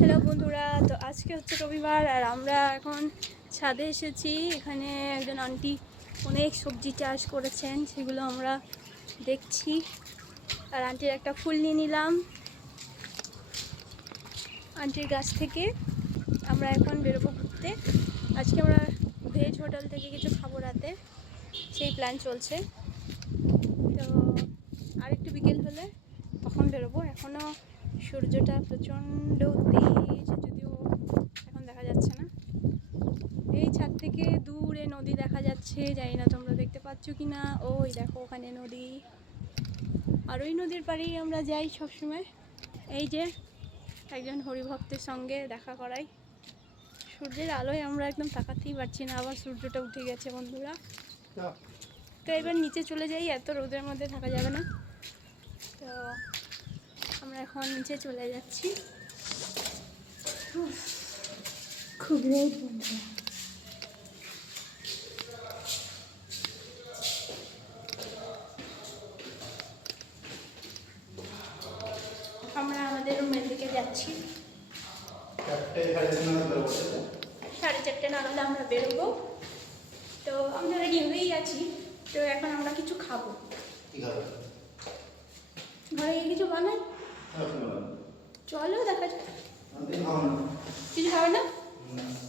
Hello বন্ধুরা, তো আজকে হচ্ছে রবিবার আর আমরা এখন ছাদে এসেছি। এখানে একজন আন্টি অনেক সবজি চাষ করেছেন, সেগুলো আমরা দেখছি। আর আন্টির একটা ফুল নিয়ে নিলাম আন্টির গাছ থেকে। আমরা এখন বেরোবো ঘুরতে। আজকে আমরা ভেজ হোটেল থেকে কিছু খাবো রাতে, সেই প্ল্যান চলছে। তো আরেকটু বিকেল হলে তখন বেরোবো। এখনও সূর্যটা প্রচণ্ড তেজ, যদিও এখন দেখা যাচ্ছে না। এই ছাদ থেকে দূরে নদী দেখা যাচ্ছে, জানি না তোমরা দেখতে পাচ্ছ কি না। ওই দেখো ওখানে নদী, আর ওই নদীর পাড়েই আমরা যাই সবসময়। এই যে একজন হরিভক্তের সঙ্গে দেখা করাই। সূর্যের আলোয় আমরা একদম তাকাতেই পারছি না, আবার সূর্যটা উঠে গেছে বন্ধুরা। তো এবার নিচে চলে যাই, এত রোদের মধ্যে থাকা যাবে না। তো আমরা এখন নিচে চলে যাচ্ছি। খুব রোদ বন্ধুরা। আমরা আমাদের রুমের দিকে যাচ্ছি। 4:30 নাগাদ আমরা বেরোবো। তো আমরা রেডি হয়েই আছি। তো এখন আমরা কিছু খাবো। ঘরে গিয়ে কিছু বানাই, চলো দেখা যাক। কিছু খাবে না?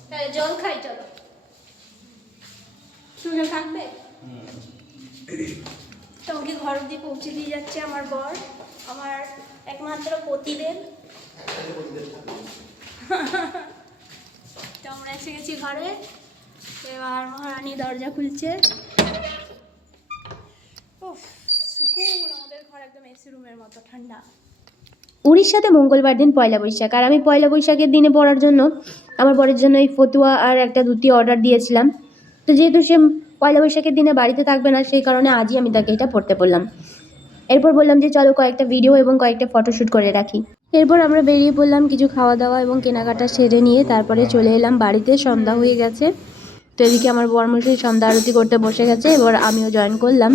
তাহলে জল খাই, চলো। তুমি থাকবে? তোমাকে ঘর অব্দি পৌঁছে দিয়ে যাচ্ছে আমার বর, আমার একমাত্র পতিদেব। তো আমরা এসে গেছি ঘরে। এবার মহারানী দরজা খুলছে। সুকুন, আমাদের ঘর একদম এসি রুমের মতো ঠান্ডা। উড়িষ্যাতে মঙ্গলবার দিন পয়লা বৈশাখ, আর আমি পয়লা বৈশাখের দিনে পড়ার জন্য আমার বরের জন্য এই ফতুয়া আর একটা ধুতি অর্ডার দিয়েছিলাম। তো যেহেতু সে পয়লা বৈশাখের দিনে বাড়িতে থাকবে না, সেই কারণে আজই আমি তাকে এটা পড়তে বললাম। এরপর বললাম যে চলো কয়েকটা ভিডিও এবং কয়েকটা ফটোশ্যুট করে রাখি। এরপর আমরা বেরিয়ে পড়লাম কিছু খাওয়া দাওয়া এবং কেনাকাটা সেরে নিয়ে। তারপরে চলে এলাম বাড়িতে, সন্ধ্যা হয়ে গেছে। তো এদিকে আমার বরমশাই সন্ধ্যা আরতি করতে বসে গেছে, এবার আমিও জয়েন করলাম।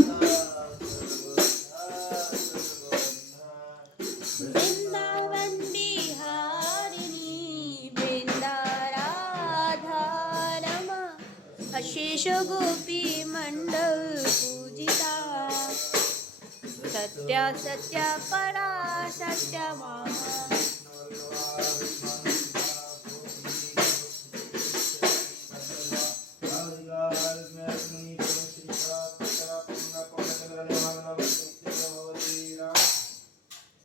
शेष गोपी मंडल पूजिता, सत्या सत्या परा सत्या मामा।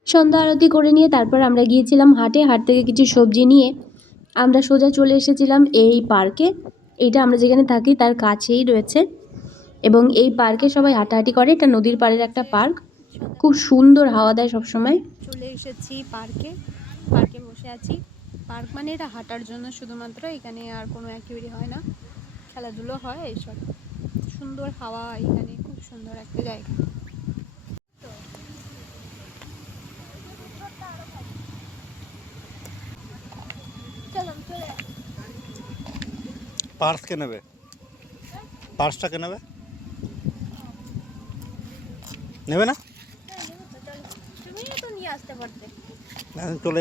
সন্ধ্যা আরতি করে নিয়ে তারপর আমরা গিয়েছিলাম হাটে। হাট থেকে কিছু সবজি নিয়ে আমরা সোজা চলে এসেছিলাম এই পার্কে। এটা আমরা যেখানে থাকি তার কাছেই রয়েছে, এবং এই পার্কে সবাই হাঁটাহাঁটি করে। এটা নদীর পাড়ের একটা পার্ক, খুব সুন্দর হাওয়া দেয় সবসময়। চলে এসেছি পার্কে, পার্কে বসে আছি। পার্ক মানে এটা হাঁটার জন্য শুধুমাত্র, এখানে আর কোনো অ্যাক্টিভিটি হয় না, খেলাধুলো হয় এইসব। সুন্দর হাওয়া, এখানে খুব সুন্দর একটা জায়গা। পার্স কে নেবে? পার্সটা কে নেবে? নেবে না? তুমি তো নিয়ে আসতে পারতে। চলে